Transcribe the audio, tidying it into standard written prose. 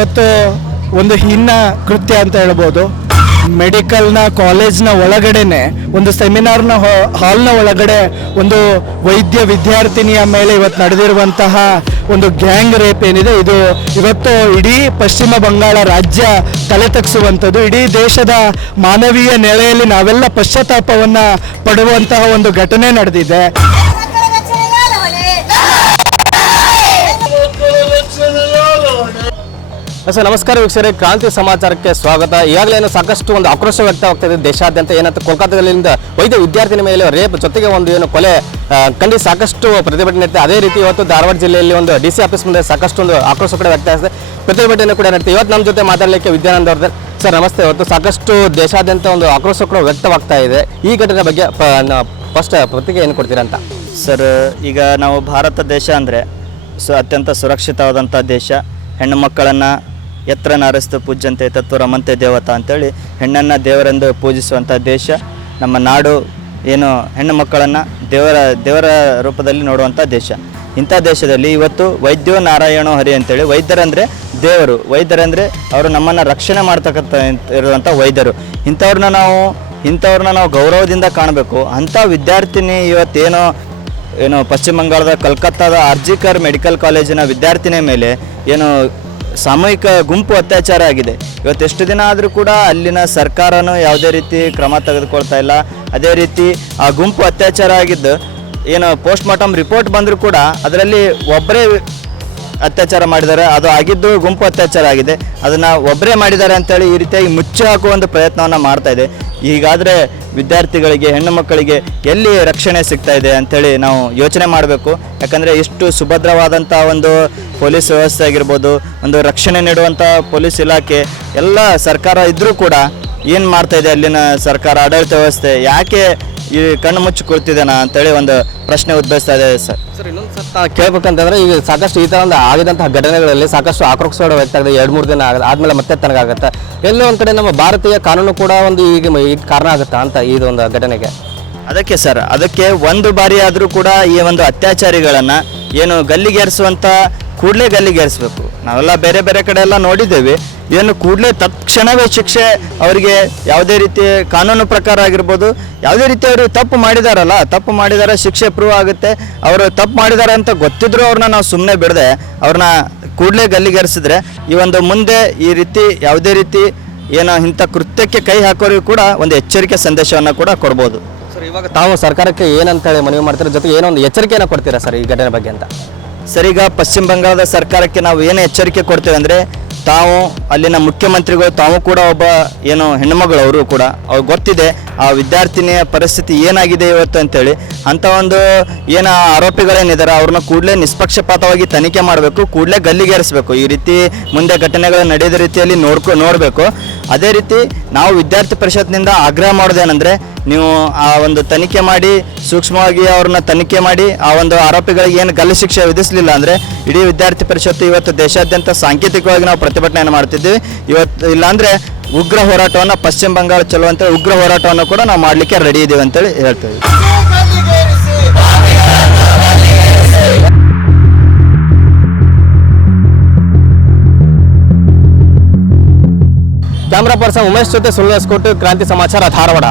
ಇವತ್ತು ಒಂದು ಹೀನ ಕೃತ್ಯ ಅಂತ ಹೇಳ್ಬೋದು. ಮೆಡಿಕಲ್ನ ಕಾಲೇಜ್ನ ಒಳಗಡೆನೆ ಒಂದು ಸೆಮಿನಾರ್ನ ಹಾಲ್ನ ಒಳಗಡೆ ಒಂದು ವೈದ್ಯ ವಿದ್ಯಾರ್ಥಿನಿಯ ಮೇಲೆ ಇವತ್ತು ನಡೆದಿರುವಂತಹ ಒಂದು ಗ್ಯಾಂಗ್ ರೇಪ್ ಏನಿದೆ, ಇದು ಇವತ್ತು ಇಡೀ ಪಶ್ಚಿಮ ಬಂಗಾಳ ರಾಜ್ಯ ತಲೆ ತಗ್ಗಿಸುವಂಥದ್ದು. ಇಡೀ ದೇಶದ ಮಾನವೀಯ ನೆಲೆಯಲ್ಲಿ ನಾವೆಲ್ಲ ಪಶ್ಚಾತ್ತಾಪವನ್ನು ಪಡುವಂತಹ ಒಂದು ಘಟನೆ ನಡೆದಿದೆ. ಸರ್ ನಮಸ್ಕಾರ ವೀಕ್ಷಕರೇ, ಕ್ರಾಂತಿ ಸಮಾಚಾರಕ್ಕೆ ಸ್ವಾಗತ. ಈಗಾಗಲೇ ಸಾಕಷ್ಟು ಒಂದು ಆಕ್ರೋಶ ವ್ಯಕ್ತವಾಗ್ತಾ ಇದೆ ದೇಶಾದ್ಯಂತ. ಏನಂತ ಕೋಲ್ಕತ್ತಾದಲ್ಲಿಂದ ವೈದ್ಯ ವಿದ್ಯಾರ್ಥಿನಿ ಮೇಲೆ ರೇಪ್ ಜೊತೆಗೆ ಒಂದು ಕೊಲೆ ಖಂಡಿತ ಸಾಕಷ್ಟು ಪ್ರತಿಭಟನೆ ನಡೆಯುತ್ತೆ. ಅದೇ ರೀತಿ ಇವತ್ತು ಧಾರವಾಡ ಜಿಲ್ಲೆಯಲ್ಲಿ ಒಂದು DC ಆಫೀಸ್ ಮುಂದೆ ಸಾಕಷ್ಟು ಒಂದು ಆಕ್ರೋಶ ಕೂಡ ವ್ಯಕ್ತವಾಗಿದೆ, ಪ್ರತಿಭಟನೆ ಕೂಡ ನಡೆಯುತ್ತೆ. ಇವತ್ತು ನಮ್ಮ ಜೊತೆ ಮಾತಾಡಲಿಕ್ಕೆ ವಿದ್ಯಾನಂದ ಅವ್ರದ್ದು. ಸರ್ ನಮಸ್ತೆ. ಇವತ್ತು ಸಾಕಷ್ಟು ದೇಶಾದ್ಯಂತ ಒಂದು ಆಕ್ರೋಶ ಕೂಡ ವ್ಯಕ್ತವಾಗ್ತಾ ಇದೆ. ಈ ಘಟನೆ ಬಗ್ಗೆ ಫಸ್ಟ್ ಪ್ರತಿಕ್ರಿಯೆ ಏನು ಕೊಡ್ತೀರಾ ಅಂತ? ಸರ್, ಈಗ ನಾವು ಭಾರತ ದೇಶ ಅಂದರೆ ಅತ್ಯಂತ ಸುರಕ್ಷಿತವಾದಂಥ ದೇಶ. ಹೆಣ್ಣು ಮಕ್ಕಳನ್ನು ಎತ್ತರ ನಾರಸ್ತು ಪೂಜ್ಯಂತೆ ತತ್ವ ರಮಂತೆ ದೇವತಾ ಅಂತೇಳಿ ಹೆಣ್ಣನ್ನು ದೇವರೆಂದು ಪೂಜಿಸುವಂಥ ದೇಶ ನಮ್ಮ ನಾಡು. ಏನು ಹೆಣ್ಣು ಮಕ್ಕಳನ್ನು ದೇವರ ರೂಪದಲ್ಲಿ ನೋಡುವಂಥ ದೇಶ. ಇಂಥ ದೇಶದಲ್ಲಿ ಇವತ್ತು ವೈದ್ಯೋ ನಾರಾಯಣೋ ಹರಿ ಅಂತೇಳಿ, ವೈದ್ಯರಂದರೆ ದೇವರು, ವೈದ್ಯರಂದರೆ ಅವರು ನಮ್ಮನ್ನು ರಕ್ಷಣೆ ಮಾಡ್ತಕ್ಕಂಥ ಇರುವಂಥ ವೈದ್ಯರು. ಇಂಥವ್ರನ್ನ ನಾವು ಗೌರವದಿಂದ ಕಾಣಬೇಕು. ಅಂಥ ವಿದ್ಯಾರ್ಥಿನಿ ಏನು ಪಶ್ಚಿಮ ಬಂಗಾಳದ ಕಲ್ಕತ್ತಾದ ಆರ್ಜಿಕರ್ ಮೆಡಿಕಲ್ ಕಾಲೇಜಿನ ವಿದ್ಯಾರ್ಥಿನಿ ಮೇಲೆ ಏನು ಸಾಮೂಹಿಕ ಗುಂಪು ಅತ್ಯಾಚಾರ ಆಗಿದೆ. ಇವತ್ತೆಷ್ಟು ದಿನ ಆದರೂ ಕೂಡ ಅಲ್ಲಿನ ಸರ್ಕಾರನೂ ಯಾವುದೇ ರೀತಿ ಕ್ರಮ ತೆಗೆದುಕೊಳ್ತಾ ಇಲ್ಲ. ಅದೇ ರೀತಿ ಆ ಗುಂಪು ಅತ್ಯಾಚಾರ ಆಗಿದ್ದು ಏನು ಪೋಸ್ಟ್ ಮಾರ್ಟಮ್ ರಿಪೋರ್ಟ್ ಬಂದರೂ ಕೂಡ ಅದರಲ್ಲಿ ಒಬ್ಬರೇ ಅತ್ಯಾಚಾರ ಮಾಡಿದ್ದಾರೆ, ಅದು ಆಗಿದ್ದು ಗುಂಪು ಅತ್ಯಾಚಾರ ಆಗಿದೆ, ಅದನ್ನು ಒಬ್ಬರೇ ಮಾಡಿದ್ದಾರೆ ಅಂತೇಳಿ ಈ ರೀತಿಯಾಗಿ ಮುಚ್ಚಿ ಹಾಕುವ ಒಂದು ಪ್ರಯತ್ನವನ್ನು ಮಾಡ್ತಾ ಇದೆ. ಹೀಗಾದರೆ ವಿದ್ಯಾರ್ಥಿಗಳಿಗೆ, ಹೆಣ್ಣು ಮಕ್ಕಳಿಗೆ ಎಲ್ಲಿ ರಕ್ಷಣೆ ಸಿಗ್ತಾ ಇದೆ ಅಂಥೇಳಿ ನಾವು ಯೋಚನೆ ಮಾಡಬೇಕು. ಯಾಕಂದರೆ ಇಷ್ಟು ಸುಭದ್ರವಾದಂಥ ಒಂದು ಪೊಲೀಸ್ ವ್ಯವಸ್ಥೆ ಆಗಿರ್ಬೋದು, ಒಂದು ರಕ್ಷಣೆ ನೀಡುವಂಥ ಪೊಲೀಸ್ ಇಲಾಖೆ ಎಲ್ಲ ಸರ್ಕಾರ ಇದ್ದರೂ ಕೂಡ ಏನು ಮಾಡ್ತಾಯಿದೆ ಅಲ್ಲಿನ ಸರ್ಕಾರ, ಆಡಳಿತ ವ್ಯವಸ್ಥೆ ಯಾಕೆ ಈ ಕಣ್ಣು ಮುಚ್ಚಿ ಕುಳಿತಿದ್ದೇನಾ ಅಂತೇಳಿ ಒಂದು ಪ್ರಶ್ನೆ ಉದ್ಭವಿಸ್ತಾ ಇದೆ ಸರ್. ಇನ್ನೊಂದು ಸತ್ತ ಕೇಳ್ಬೇಕಂತಂದ್ರೆ ಈಗ ಸಾಕಷ್ಟು ಈ ಥರ ಒಂದು ಆಗಿದಂತಹ ಘಟನೆಗಳಲ್ಲಿ ಸಾಕಷ್ಟು ಆಕ್ರೋಶ ವ್ಯಕ್ತ ಆಗಿದೆ. 2-3 ದಿನ ಆದಮೇಲೆ ಮತ್ತೆ ತನಗಾಗುತ್ತೆ. ಎಲ್ಲೋ ಒಂದು ಕಡೆ ನಮ್ಮ ಭಾರತೀಯ ಕಾನೂನು ಕೂಡ ಒಂದು ಈಗ ಕಾರಣ ಆಗುತ್ತಾ ಅಂತ ಈ ಒಂದು ಘಟನೆಗೆ? ಅದಕ್ಕೆ ಒಂದು ಬಾರಿ ಆದರೂ ಕೂಡ ಈ ಒಂದು ಅತ್ಯಾಚಾರಿಗಳನ್ನು ಏನು ಗಲ್ಲಿಗೇರಿಸುವಂಥ ಕೂಡಲೇ ಗಲ್ಲಿಗೇರಿಸಬೇಕು. ನಾವೆಲ್ಲ ಬೇರೆ ಬೇರೆ ಕಡೆ ಎಲ್ಲ ನೋಡಿದ್ದೇವೆ. ಏನು ಕೂಡಲೇ ತಕ್ಷಣವೇ ಶಿಕ್ಷೆ ಅವರಿಗೆ, ಯಾವುದೇ ರೀತಿ ಕಾನೂನು ಪ್ರಕಾರ ಆಗಿರ್ಬೋದು, ಯಾವುದೇ ರೀತಿ ಅವರು ತಪ್ಪು ಮಾಡಿದ್ದಾರೆ ಶಿಕ್ಷೆ ಪ್ರೂವ್ ಆಗುತ್ತೆ. ಅವರು ತಪ್ಪು ಮಾಡಿದ್ದಾರೆ ಅಂತ ಗೊತ್ತಿದ್ರೂ ಅವ್ರನ್ನ ನಾವು ಸುಮ್ಮನೆ ಬಿಡದೆ ಅವ್ರನ್ನ ಕೂಡಲೇ ಗಲ್ಲಿಗೇರಿಸಿದ್ರೆ ಈ ಒಂದು ಮುಂದೆ ಈ ರೀತಿ ಯಾವುದೇ ರೀತಿ ಏನೋ ಇಂಥ ಕೃತ್ಯಕ್ಕೆ ಕೈ ಹಾಕೋರಿಗೂ ಕೂಡ ಒಂದು ಎಚ್ಚರಿಕೆ ಸಂದೇಶವನ್ನು ಕೂಡ ಕೊಡ್ಬೋದು. ಸರ್, ಇವಾಗ ತಾವು ಸರ್ಕಾರಕ್ಕೆ ಏನಂತೇಳಿ ಮನವಿ ಮಾಡ್ತೀರಾ, ಜೊತೆಗೆ ಏನೋ ಒಂದು ಎಚ್ಚರಿಕೆಯನ್ನು ಕೊಡ್ತೀರಾ ಸರ್ ಈ ಘಟನೆ ಬಗ್ಗೆ ಅಂತ? ಸರ್, ಈಗ ಪಶ್ಚಿಮ ಬಂಗಾಳದ ಸರ್ಕಾರಕ್ಕೆ ನಾವು ಏನು ಎಚ್ಚರಿಕೆ ಕೊಡ್ತೇವೆ ಅಂದರೆ, ತಾವು ಅಲ್ಲಿನ ಮುಖ್ಯಮಂತ್ರಿಗಳು ತಾವು ಕೂಡ ಒಬ್ಬ ಏನು ಹೆಣ್ಣುಮಗಳು, ಅವರು ಕೂಡ ಅವ್ರಿಗೆ ಗೊತ್ತಿದೆ ಆ ವಿದ್ಯಾರ್ಥಿನಿಯ ಪರಿಸ್ಥಿತಿ ಏನಾಗಿದೆ ಇವತ್ತು ಅಂತೇಳಿ. ಅಂಥ ಒಂದು ಏನು ಆರೋಪಿಗಳೇನಿದ್ದಾರೆ ಅವ್ರನ್ನ ಕೂಡಲೇ ನಿಷ್ಪಕ್ಷಪಾತವಾಗಿ ತನಿಖೆ ಮಾಡಬೇಕು, ಕೂಡಲೇ ಗಲ್ಲಿಗೇರಿಸಬೇಕು. ಈ ರೀತಿ ಮುಂದೆ ಘಟನೆಗಳು ನಡೆಯದ ರೀತಿಯಲ್ಲಿ ನೋಡಬೇಕು. ಅದೇ ರೀತಿ ನಾವು ವಿದ್ಯಾರ್ಥಿ ಪರಿಷತ್ನಿಂದ ಆಗ್ರಹ ಮಾಡೋದೇನೆಂದರೆ, ನೀವು ಆ ಒಂದು ತನಿಖೆ ಮಾಡಿ, ಸೂಕ್ಷ್ಮವಾಗಿ ಅವ್ರನ್ನ ತನಿಖೆ ಮಾಡಿ ಆ ಒಂದು ಆರೋಪಿಗಳಿಗೆ ಏನು ಗಲ್ಲು ಶಿಕ್ಷೆ ವಿಧಿಸಲಿಲ್ಲ ಅಂದರೆ ಇಡೀ ವಿದ್ಯಾರ್ಥಿ ಪರಿಷತ್ತು ಇವತ್ತು ದೇಶಾದ್ಯಂತ ಸಾಂಕೇತಿಕವಾಗಿ ನಾವು ಪ್ರತಿಭಟನೆಯನ್ನು ಮಾಡ್ತಿದ್ದೀವಿ. ಇವತ್ತು ಇಲ್ಲಾಂದರೆ ಉಗ್ರ ಹೋರಾಟವನ್ನು, ಪಶ್ಚಿಮ ಬಂಗಾಳ ಚಲುವಂಥ ಉಗ್ರ ಹೋರಾಟವನ್ನು ಕೂಡ ನಾವು ಮಾಡಲಿಕ್ಕೆ ರೆಡಿ ಇದ್ದೀವಿ ಅಂತೇಳಿ ಹೇಳ್ತೀವಿ. ಕ್ಯಾಮ್ರಾ ಪರ್ಸನ್ ಉಮೇಶ್ ಜೊತೆ ಸುಳ್ಳು ಕೊಟ್ಟು ಕ್ರಾಂತಿ ಸಮಾಚಾರ, ಧಾರವಾಡ.